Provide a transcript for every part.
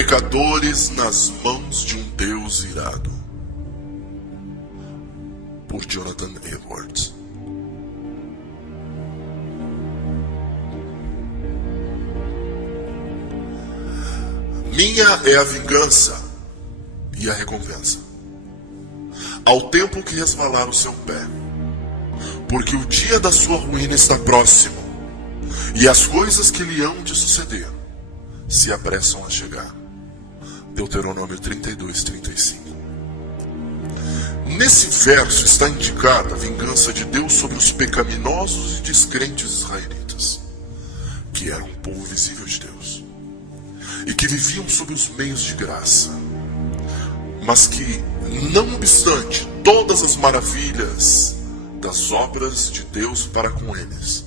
Pecadores nas mãos de um Deus irado, por Jonathan Edwards. Minha é a vingança e a recompensa, ao tempo que resvalar o seu pé, porque o dia da sua ruína está próximo, e as coisas que lhe hão de suceder se apressam a chegar. Deuteronômio 32, 35. Nesse verso está indicada a vingança de Deus sobre os pecaminosos e descrentes israelitas, que eram um povo visível de Deus, e que viviam sob os meios de graça, mas que, não obstante todas as maravilhas das obras de Deus para com eles,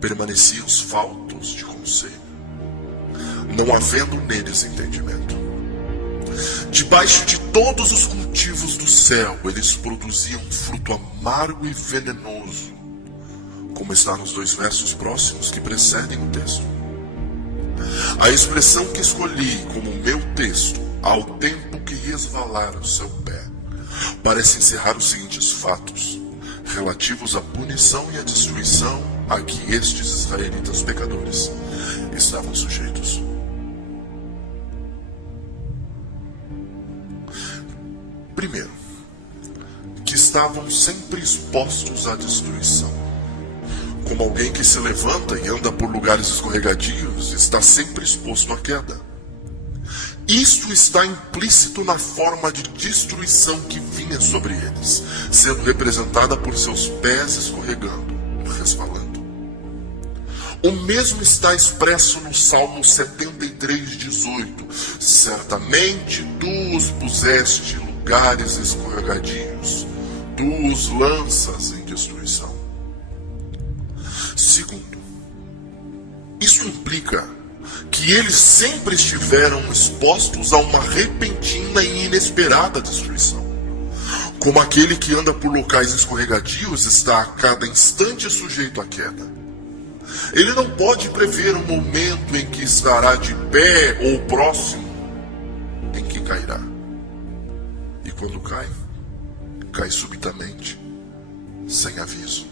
permaneciam faltos de conselho, não havendo neles entendimento. Debaixo de todos os cultivos do céu, eles produziam fruto amargo e venenoso, como está nos 2 versos próximos que precedem o texto. A expressão que escolhi como meu texto, ao tempo que resvalar o seu pé, parece encerrar os seguintes fatos, relativos à punição e à destruição a que estes israelitas pecadores estavam sujeitos. Primeiro, que estavam sempre expostos à destruição. Como alguém que se levanta e anda por lugares escorregadios, está sempre exposto à queda. Isto está implícito na forma de destruição que vinha sobre eles, sendo representada por seus pés escorregando, resvalando. O mesmo está expresso no Salmo 73:18. Certamente tu os puseste em lugares escorregadios, tu os lanças em destruição. Segundo, isso implica que eles sempre estiveram expostos a uma repentina e inesperada destruição. Como aquele que anda por locais escorregadios está a cada instante sujeito à queda. Ele não pode prever o momento em que estará de pé ou próximo em que cairá. E quando cai, cai subitamente, sem aviso.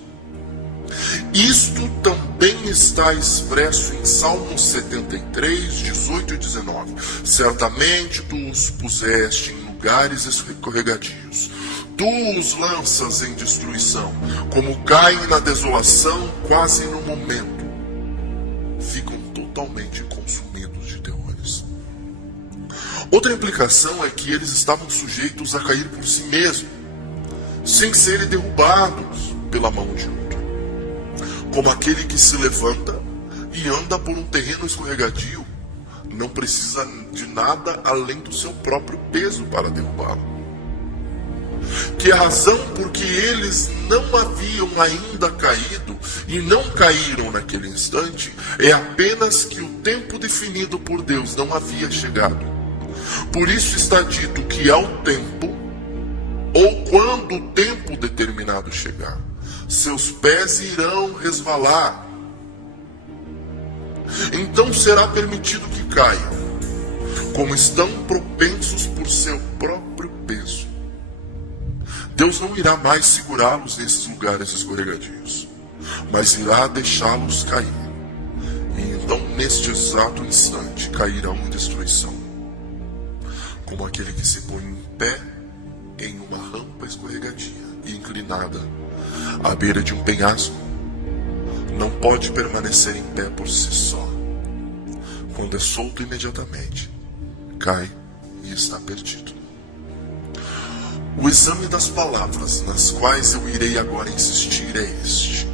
Isto também está expresso em Salmo 73:18 e 19. Certamente tu os puseste em lugares escorregadios, tu os lanças em destruição, como caem na desolação quase no momento, ficam totalmente consumidos de terrores. Outra implicação é que eles estavam sujeitos a cair por si mesmos, sem serem derrubados pela mão de outro. Como aquele que se levanta e anda por um terreno escorregadio, não precisa de nada além do seu próprio peso para derrubá-lo. Que a razão por que eles não haviam ainda caído e não caíram naquele instante é apenas que o tempo definido por Deus não havia chegado. Por isso está dito que ao tempo, ou quando o tempo determinado chegar, seus pés irão resvalar. Então será permitido que caiam, como estão propensos por seu próprio peso. Deus não irá mais segurá-los nesses lugares escorregadios, mas irá deixá-los cair. E então, neste exato instante, cairão em destruição. Como aquele que se põe em pé em uma rampa escorregadia e inclinada, à beira de um penhasco, não pode permanecer em pé por si só. Quando é solto imediatamente, cai e está perdido. O exame das palavras nas quais eu irei agora insistir é este: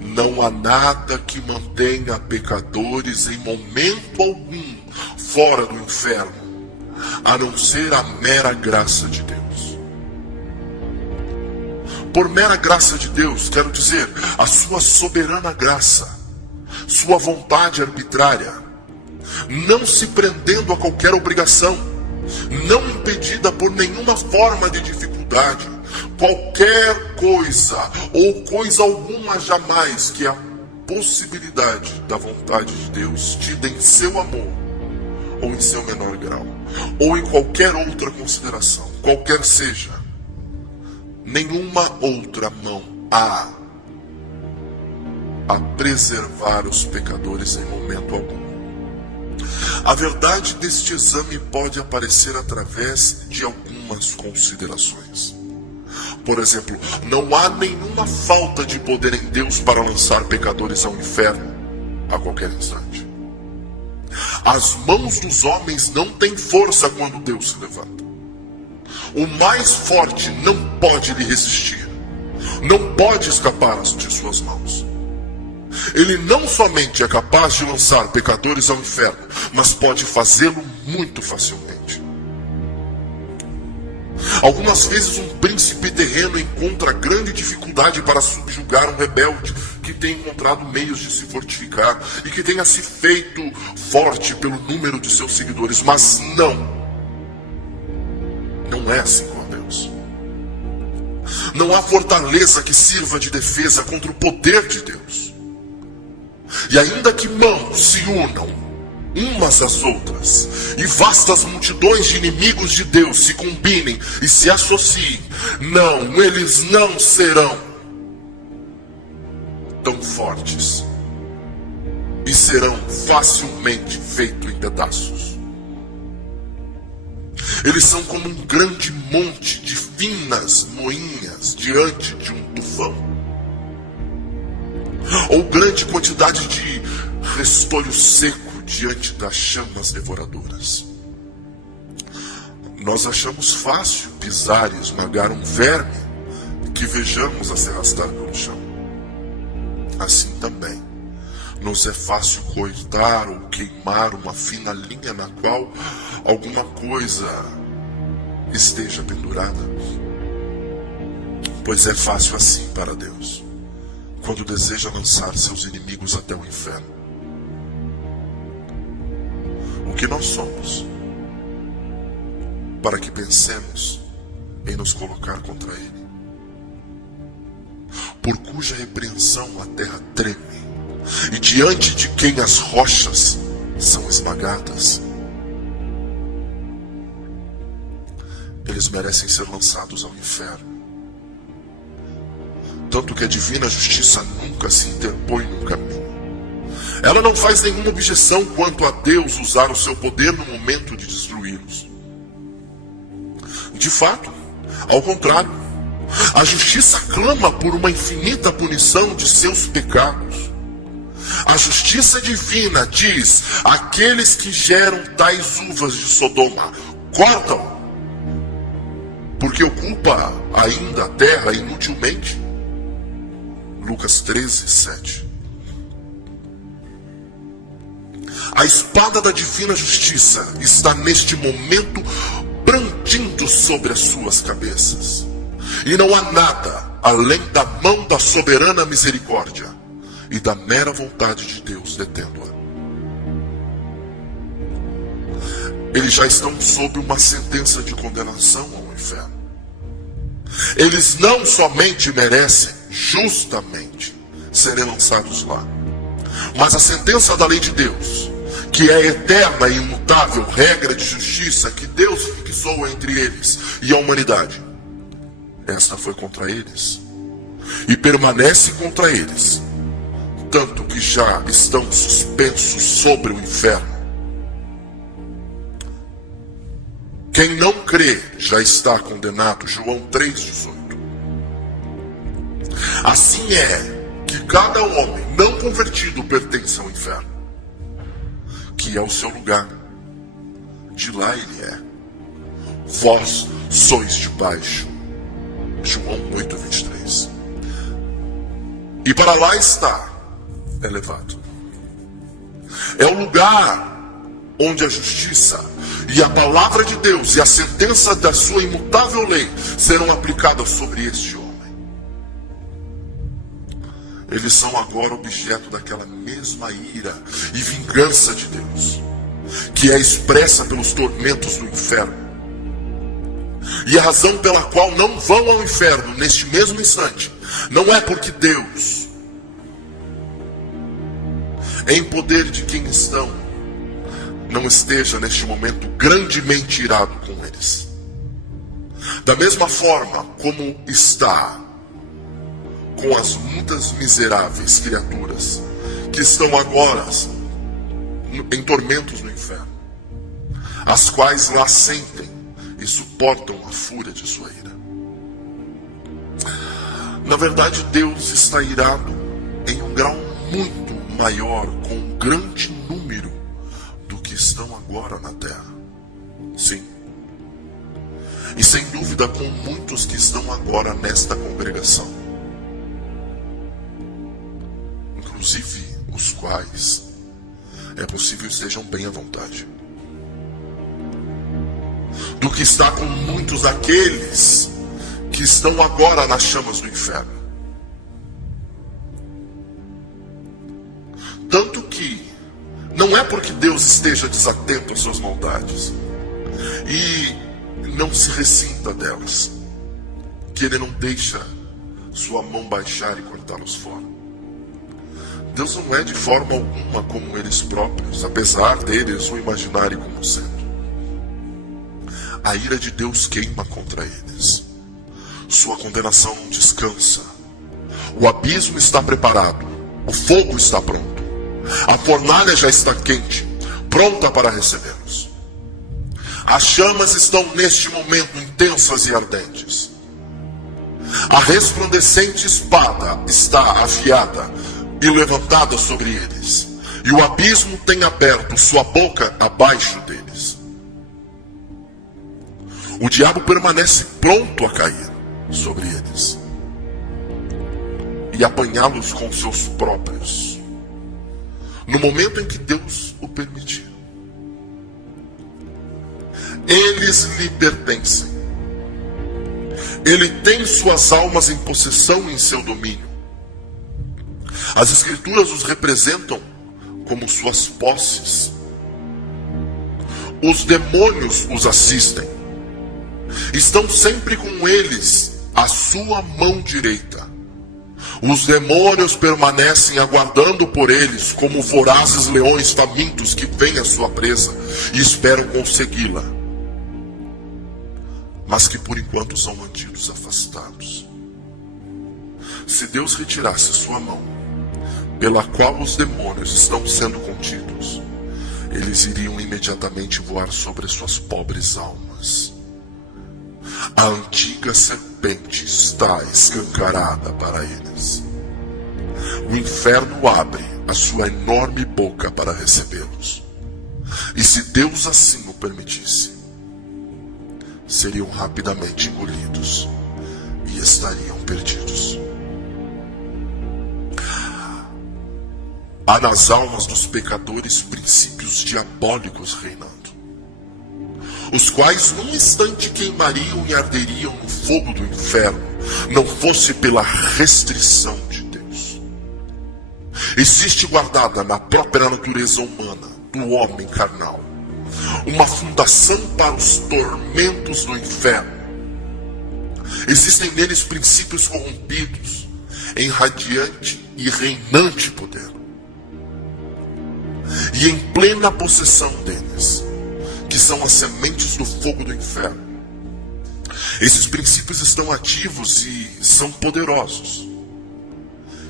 não há nada que mantenha pecadores em momento algum fora do inferno, a não ser a mera graça de Deus. Por mera graça de Deus, quero dizer, a sua soberana graça, sua vontade arbitrária, não se prendendo a qualquer obrigação, não impedida por nenhuma forma de dificuldade, qualquer coisa ou coisa alguma jamais que a possibilidade da vontade de Deus tida em seu amor ou em seu menor grau, ou em qualquer outra consideração, qualquer seja, nenhuma outra mão há a preservar os pecadores em momento algum. A verdade deste exame pode aparecer através de algumas considerações. Por exemplo, não há nenhuma falta de poder em Deus para lançar pecadores ao inferno a qualquer instante. As mãos dos homens não têm força quando Deus se levanta. O mais forte não pode lhe resistir, não pode escapar de suas mãos. Ele não somente é capaz de lançar pecadores ao inferno, mas pode fazê-lo muito facilmente. Algumas vezes um príncipe terreno encontra grande dificuldade para subjugar um rebelde que tem encontrado meios de se fortificar e que tenha se feito forte pelo número de seus seguidores, mas não é assim com Deus. Não há fortaleza que sirva de defesa contra o poder de Deus. E ainda que mãos se unam umas às outras, e vastas multidões de inimigos de Deus se combinem e se associem, eles não serão tão fortes e serão facilmente feitos em pedaços. Eles são como um grande monte de finas moinhas diante de um tufão, ou grande quantidade de restolho seco diante das chamas devoradoras. Nós achamos fácil pisar e esmagar um verme que vejamos a se arrastar pelo chão. Assim também nos é fácil cortar ou queimar uma fina linha na qual alguma coisa esteja pendurada. Pois é fácil assim para Deus, quando deseja lançar seus inimigos até o inferno. O que nós somos, para que pensemos em nos colocar contra Ele, por cuja repreensão a terra treme, e diante de quem as rochas são esmagadas. Eles merecem ser lançados ao inferno. Tanto que a divina justiça nunca se interpõe no caminho. Ela não faz nenhuma objeção quanto a Deus usar o seu poder no momento de destruí-los. De fato, ao contrário, a justiça clama por uma infinita punição de seus pecados. A justiça divina diz: aqueles que geram tais uvas de Sodoma, cortam, porque ocupa ainda a terra inutilmente. Lucas 13, 7. A espada da divina justiça está neste momento brandindo sobre as suas cabeças. E não há nada além da mão da soberana misericórdia e da mera vontade de Deus detendo-a. Eles já estão sob uma sentença de condenação ao inferno. Eles não somente merecem justamente serem lançados lá, mas a sentença da lei de Deus, que é a eterna e imutável regra de justiça que Deus fixou entre eles e a humanidade, esta foi contra eles e permanece contra eles, tanto que já estão suspensos sobre o inferno. Quem não crê já está condenado. João 3,18. Assim é que cada homem não convertido pertence ao inferno, que é o seu lugar. De lá ele é. Vós sois de baixo. João 8,23. E para lá está elevado. É o lugar onde a justiça e a palavra de Deus e a sentença da sua imutável lei serão aplicadas sobre este homem. Eles são agora objeto daquela mesma ira e vingança de Deus, que é expressa pelos tormentos do inferno. E a razão pela qual não vão ao inferno neste mesmo instante não é porque Deus, em poder de quem estão, não esteja neste momento grandemente irado com eles. Da mesma forma como está com as muitas miseráveis criaturas que estão agora em tormentos no inferno, as quais lá sentem e suportam a fúria de sua ira. Na verdade, Deus está irado em um grau muito maior com um grande número do que estão agora na terra. Sim. E sem dúvida com muitos que estão agora nesta congregação. Inclusive os quais é possível estejam bem à vontade. Do que está com muitos aqueles que estão agora nas chamas do inferno. Tanto que não é porque Deus esteja desatento às suas maldades e não se ressinta delas, que Ele não deixa sua mão baixar e cortá-los fora. Deus não é de forma alguma como eles próprios, apesar deles o imaginarem como sendo. A ira de Deus queima contra eles. Sua condenação não descansa. O abismo está preparado. O fogo está pronto. A fornalha já está quente, pronta para recebê-los. As chamas estão neste momento intensas e ardentes. A resplandecente espada está afiada e levantada sobre eles. E o abismo tem aberto sua boca abaixo deles. O diabo permanece pronto a cair sobre eles e apanhá-los com seus próprios, no momento em que Deus o permitir. Eles lhe pertencem. Ele tem suas almas em possessão em seu domínio. As Escrituras os representam como suas posses. Os demônios os assistem. Estão sempre com eles à sua mão direita. Os demônios permanecem aguardando por eles como vorazes leões famintos que veem a sua presa e esperam consegui-la, mas que por enquanto são mantidos afastados. Se Deus retirasse sua mão, pela qual os demônios estão sendo contidos, eles iriam imediatamente voar sobre suas pobres almas. A antiga serpente está escancarada para eles. O inferno abre a sua enorme boca para recebê-los. E se Deus assim o permitisse, seriam rapidamente engolidos e estariam perdidos. Há nas almas dos pecadores princípios diabólicos reinando, os quais num instante queimariam e arderiam no fogo do inferno, não fosse pela restrição de Deus. Existe guardada na própria natureza humana do homem carnal uma fundação para os tormentos do inferno. Existem neles princípios corrompidos em radiante e reinante poder, e em plena possessão deles, que são as sementes do fogo do inferno. Esses princípios estão ativos e são poderosos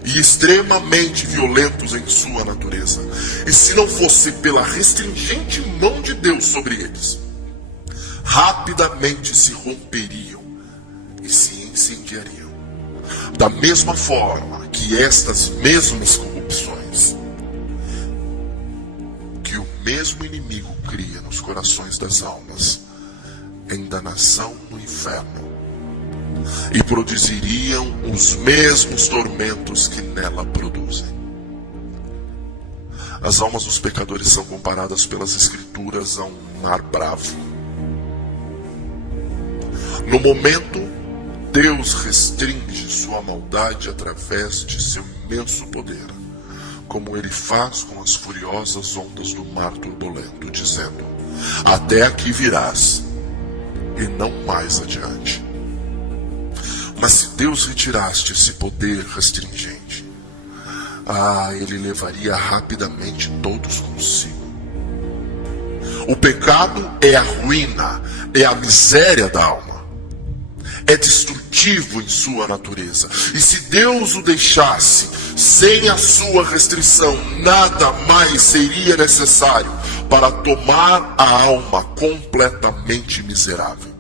e extremamente violentos em sua natureza. E se não fosse pela restringente mão de Deus sobre eles, rapidamente se romperiam e se incendiariam. Da mesma forma que estas mesmas corrupções que o mesmo inimigo cria nos corações das almas, em danação no inferno, e produziriam os mesmos tormentos que nela produzem. As almas dos pecadores são comparadas pelas Escrituras a um mar bravo. No momento, Deus restringe sua maldade através de seu imenso poder, como ele faz com as furiosas ondas do mar turbulento, dizendo: até aqui virás, e não mais adiante. Mas se Deus retirasse esse poder restringente, ele levaria rapidamente todos consigo. O pecado é a ruína, é a miséria da alma. É destrutivo em sua natureza. E se Deus o deixasse sem a sua restrição, nada mais seria necessário para tomar a alma completamente miserável.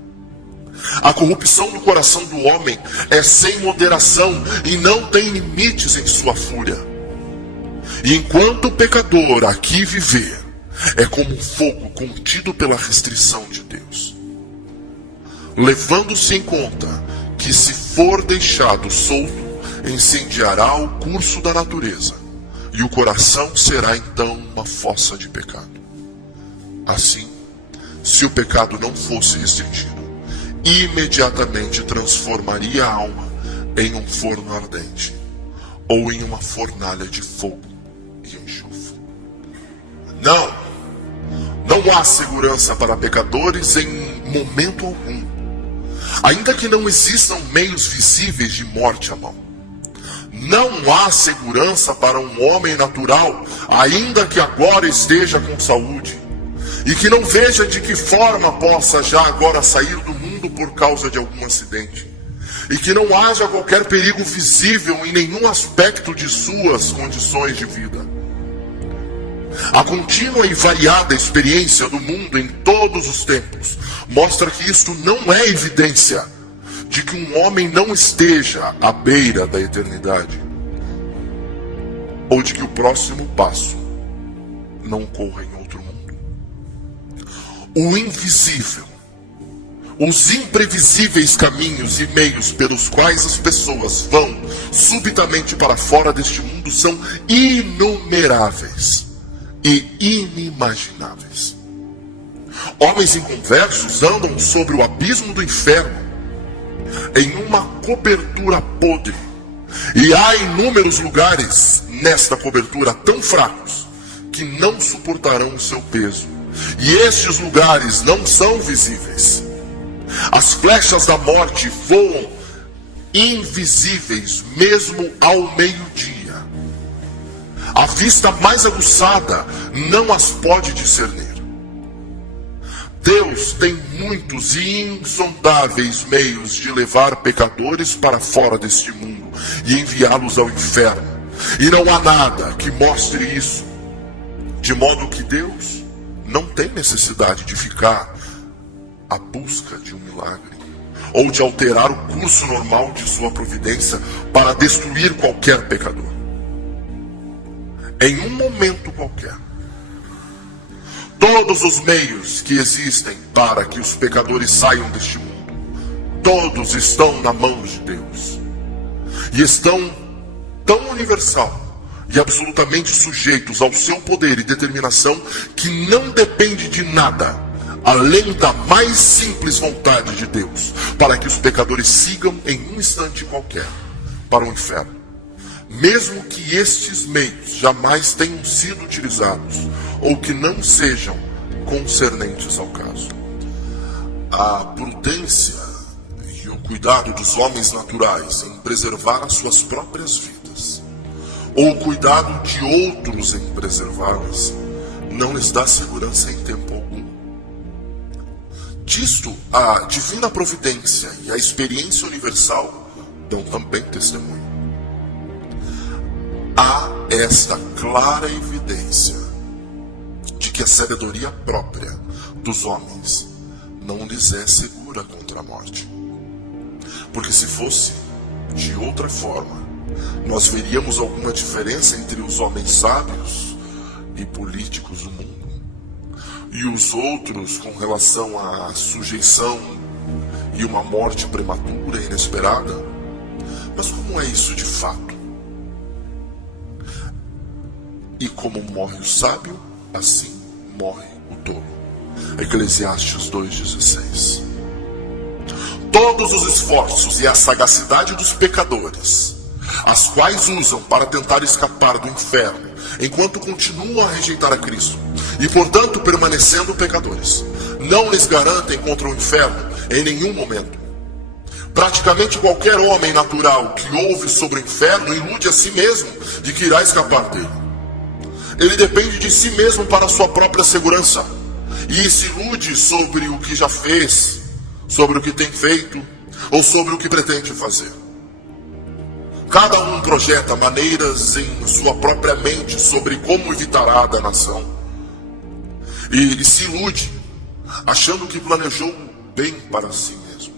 A corrupção do coração do homem é sem moderação e não tem limites em sua fúria. E enquanto o pecador aqui viver, é como um fogo contido pela restrição de Deus, levando-se em conta que, se for deixado solto, incendiará o curso da natureza, e o coração será então uma fossa de pecado. Assim, se o pecado não fosse restringido, imediatamente transformaria a alma em um forno ardente, ou em uma fornalha de fogo e enxofre. Não há segurança para pecadores em momento algum, ainda que não existam meios visíveis de morte à mão. Não há segurança para um homem natural, ainda que agora esteja com saúde, e que não veja de que forma possa já agora sair do mundo por causa de algum acidente, e que não haja qualquer perigo visível em nenhum aspecto de suas condições de vida. A contínua e variada experiência do mundo em todos os tempos mostra que isto não é evidência de que um homem não esteja à beira da eternidade, ou de que o próximo passo não ocorra em outro mundo. O invisível, os imprevisíveis caminhos e meios pelos quais as pessoas vão subitamente para fora deste mundo são inumeráveis e inimagináveis. Homens inconversos andam sobre o abismo do inferno em uma cobertura podre, e há inúmeros lugares nesta cobertura tão fracos que não suportarão o seu peso, e estes lugares não são visíveis. As flechas da morte voam invisíveis mesmo ao meio-dia. A vista mais aguçada não as pode discernir. Deus tem muitos e insondáveis meios de levar pecadores para fora deste mundo e enviá-los ao inferno. E não há nada que mostre isso. De modo que Deus não tem necessidade de ficar à busca de um milagre, ou de alterar o curso normal de sua providência para destruir qualquer pecador. Em um momento qualquer, todos os meios que existem para que os pecadores saiam deste mundo, todos estão na mão de Deus. E estão tão universal e absolutamente sujeitos ao seu poder e determinação que não depende de nada além da mais simples vontade de Deus para que os pecadores sigam em um instante qualquer para o inferno, mesmo que estes meios jamais tenham sido utilizados ou que não sejam concernentes ao caso. A prudência e o cuidado dos homens naturais em preservar as suas próprias vidas, ou o cuidado de outros em preservá-las, não lhes dá segurança em tempo algum. Disto, a divina providência e a experiência universal dão também testemunho. Há esta clara evidência de que a sabedoria própria dos homens não lhes é segura contra a morte. Porque se fosse de outra forma, nós veríamos alguma diferença entre os homens sábios e políticos do mundo e os outros com relação à sujeição e uma morte prematura e inesperada? Mas como é isso de fato? E como morre o sábio, assim morre o tolo. Eclesiastes 2,16. Todos os esforços e a sagacidade dos pecadores, as quais usam para tentar escapar do inferno, enquanto continuam a rejeitar a Cristo, e portanto permanecendo pecadores, não lhes garantem contra o inferno em nenhum momento. Praticamente qualquer homem natural que ouve sobre o inferno ilude a si mesmo de que irá escapar dele. Ele depende de si mesmo para a sua própria segurança. e se ilude sobre o que já fez, sobre o que tem feito ou sobre o que pretende fazer. Cada um projeta maneiras em sua própria mente sobre como evitará a danação. E se ilude, achando que planejou bem para si mesmo.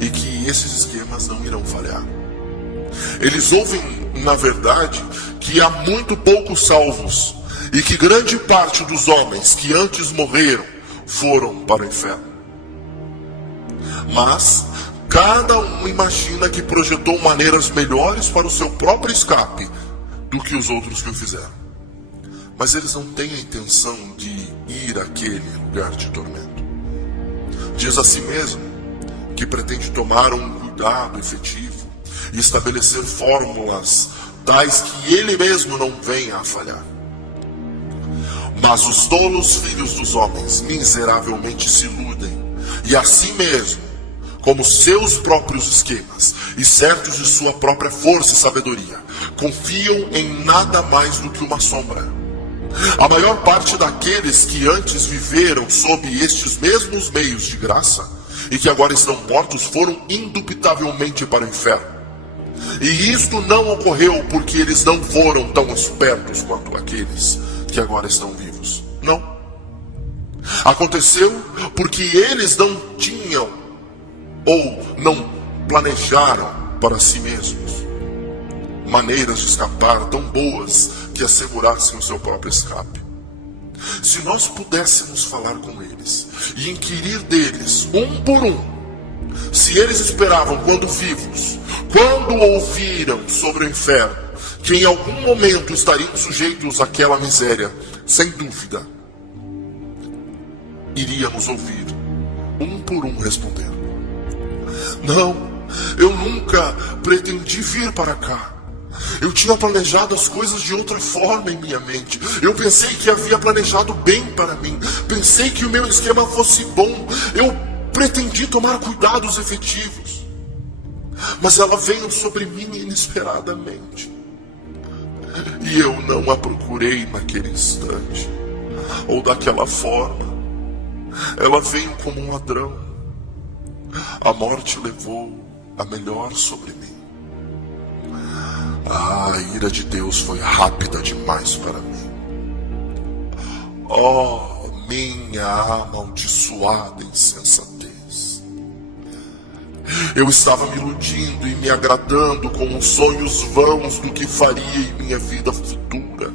E que esses esquemas não irão falhar. Eles ouvem, na verdade, que há muito poucos salvos e que grande parte dos homens que antes morreram foram para o inferno. Mas cada um imagina que projetou maneiras melhores para o seu próprio escape do que os outros que o fizeram. Mas eles não têm a intenção de ir àquele lugar de tormento. Diz a si mesmo que pretende tomar um cuidado efetivo e estabelecer fórmulas tais que ele mesmo não venha a falhar. Mas os tolos filhos dos homens miseravelmente se iludem, e a si mesmo, como seus próprios esquemas, e certos de sua própria força e sabedoria, confiam em nada mais do que uma sombra. A maior parte daqueles que antes viveram sob estes mesmos meios de graça, e que agora estão mortos, foram indubitavelmente para o inferno. E isto não ocorreu porque eles não foram tão espertos quanto aqueles que agora estão vivos. Não. Aconteceu porque eles não tinham ou não planejaram para si mesmos maneiras de escapar tão boas que assegurassem o seu próprio escape. Se nós pudéssemos falar com eles e inquirir deles, um por um, se eles esperavam quando vivos, quando ouviram sobre o inferno, que em algum momento estariam sujeitos àquela miséria, sem dúvida, iríamos ouvir um por um responder: não, eu nunca pretendi vir para cá. Eu tinha planejado as coisas de outra forma em minha mente. Eu pensei que havia planejado bem para mim. Pensei que o meu esquema fosse bom. Eu pretendi tomar cuidados efetivos. Mas ela veio sobre mim inesperadamente. E eu não a procurei naquele instante, ou daquela forma. Ela veio como um ladrão. A morte levou a melhor sobre mim. A ira de Deus foi rápida demais para mim. Oh, minha amaldiçoada insensatez. Eu estava me iludindo e me agradando com os sonhos vãos do que faria em minha vida futura,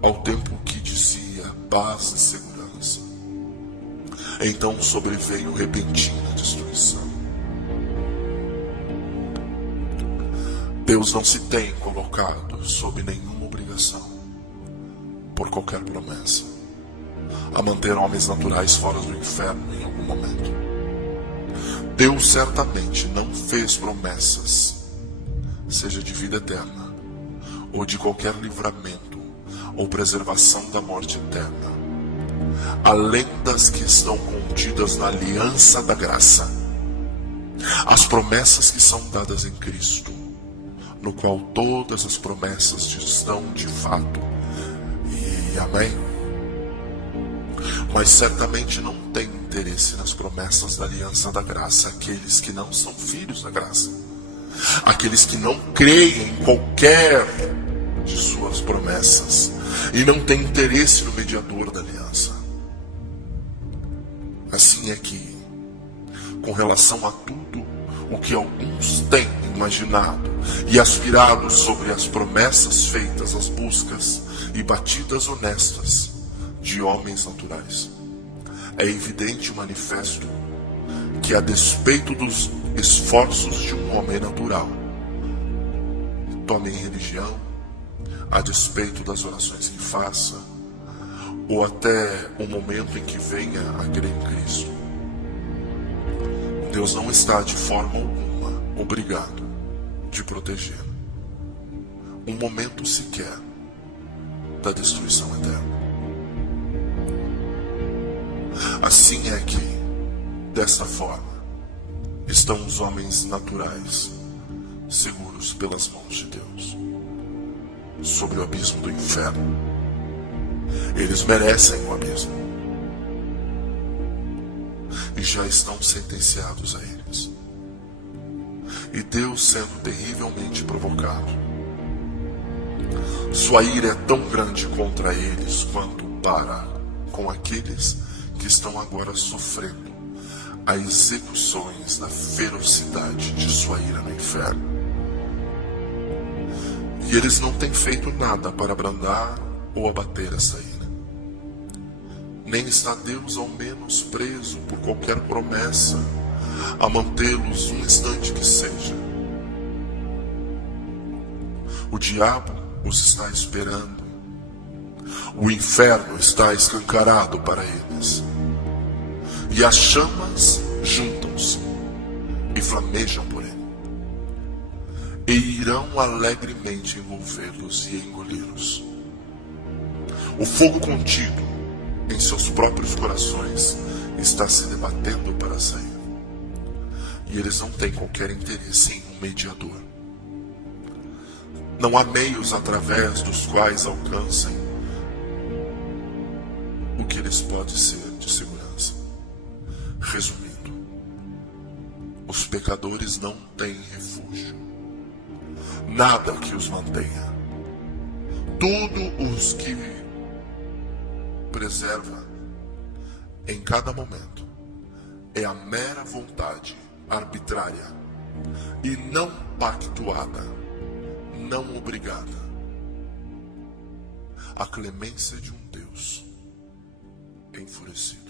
ao tempo que dizia paz e segurança. Então sobreveio repentina destruição. Deus não se tem colocado sob nenhuma obrigação, por qualquer promessa, a manter homens naturais fora do inferno em algum momento. Deus certamente não fez promessas, seja de vida eterna, ou de qualquer livramento, ou preservação da morte eterna, além das que estão contidas na aliança da graça, as promessas que são dadas em Cristo, no qual todas as promessas estão de fato, e amém. Mas certamente não tem interesse nas promessas da aliança da graça aqueles que não são filhos da graça, aqueles que não creem em qualquer de suas promessas e não têm interesse no mediador da aliança. Assim é que, com relação a tudo o que alguns têm imaginado e aspirado sobre as promessas feitas, as buscas e batidas honestas de homens naturais, é evidente e manifesto que, a despeito dos esforços de um homem natural, tome em religião, a despeito das orações que faça, ou até o momento em que venha a crer em Cristo, Deus não está de forma alguma obrigado de proteger um momento sequer da destruição eterna. Assim é que, desta forma, estão os homens naturais, seguros pelas mãos de Deus, sobre o abismo do inferno, Eles merecem o abismo. E já estão sentenciados a eles. E Deus, sendo terrivelmente provocado, sua ira é tão grande contra eles quanto para com aqueles que estão agora sofrendo as execuções da ferocidade de sua ira no inferno. E eles não têm feito nada para abrandar ou abater essa ira. Nem está Deus ao menos preso por qualquer promessa a mantê-los um instante que seja. O diabo os está esperando. O inferno está escancarado para eles. E as chamas juntam-se e flamejam por ele. E irão alegremente envolvê-los e engoli-los. O fogo contido em seus próprios corações está se debatendo para sair. E eles não têm qualquer interesse em um mediador. Não há meios através dos quais alcancem o que eles podem ser de segurança. Resumindo, os pecadores não têm refúgio. Nada que os mantenha. Tudo os que preserva em cada momento é a mera vontade arbitrária e não pactuada, não obrigada, a clemência de um Deus enfurecido.